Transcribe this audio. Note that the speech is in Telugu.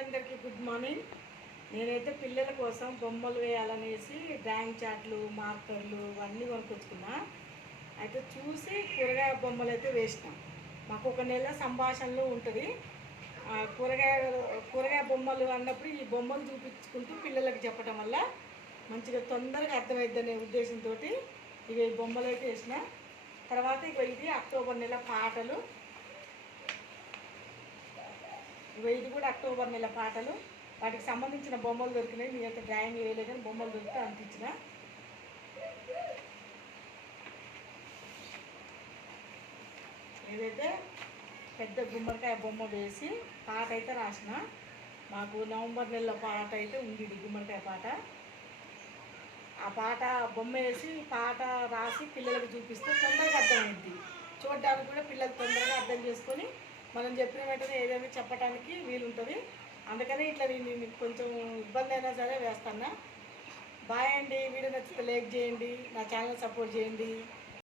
అందరికీ గుడ్ మార్నింగ్. నేనైతే పిల్లల కోసం బొమ్మలు వేయాలనేసి డ్రాయింగ్ చార్ట్లు మార్కర్లు ఇవన్నీ కొనుక్కొచ్చుకున్నా. అయితే చూసి కూరగాయ బొమ్మలు అయితే వేసినాం. మాకు ఒక నెల సంభాషణలు ఉంటుంది. ఆ, కూరగాయ కూరగాయ బొమ్మలు అన్నప్పుడు ఈ బొమ్మలు చూపించుకుంటూ పిల్లలకు చెప్పడం వల్ల మంచిగా తొందరగా అర్థమైద్దనే ఉద్దేశంతో ఇక ఈ బొమ్మలు అయితే వేసిన. తర్వాత ఇక ఇది అక్టోబర్ నెల పాటలు. ఇగో ఇది కూడా అక్టోబర్ నెల పాటలు. వాటికి సంబంధించిన బొమ్మలు దొరికినాయి. మీ యొక్క డ్రాయింగ్ వేయలేదని బొమ్మలు దొరికితే అందించిన ఏదైతే పెద్ద గుమ్మడికాయ బొమ్మ వేసి పాట అయితే రాసిన మాకు నవంబర్ నెలలో పాట అయితే ఉంది గుమ్మడికాయ పాట. ఆ పాట బొమ్మ వేసి పాట రాసి పిల్లలకు చూపిస్తే తొందరగా అర్థమైంది చూడడానికి కూడా పిల్లలు తొందరగా అర్థం చేసుకొని మనం చెప్పిన వెంటనే ఏదైనా చెప్పడానికి వీలుంటుంది. అందుకని ఇట్లా నేను మీకు కొంచెం ఇబ్బంది అయినా సరే వేస్తాను బాయ్ అండి. వీడియో నచ్చితే లైక్ చేయండి. నా ఛానల్ సపోర్ట్ చేయండి.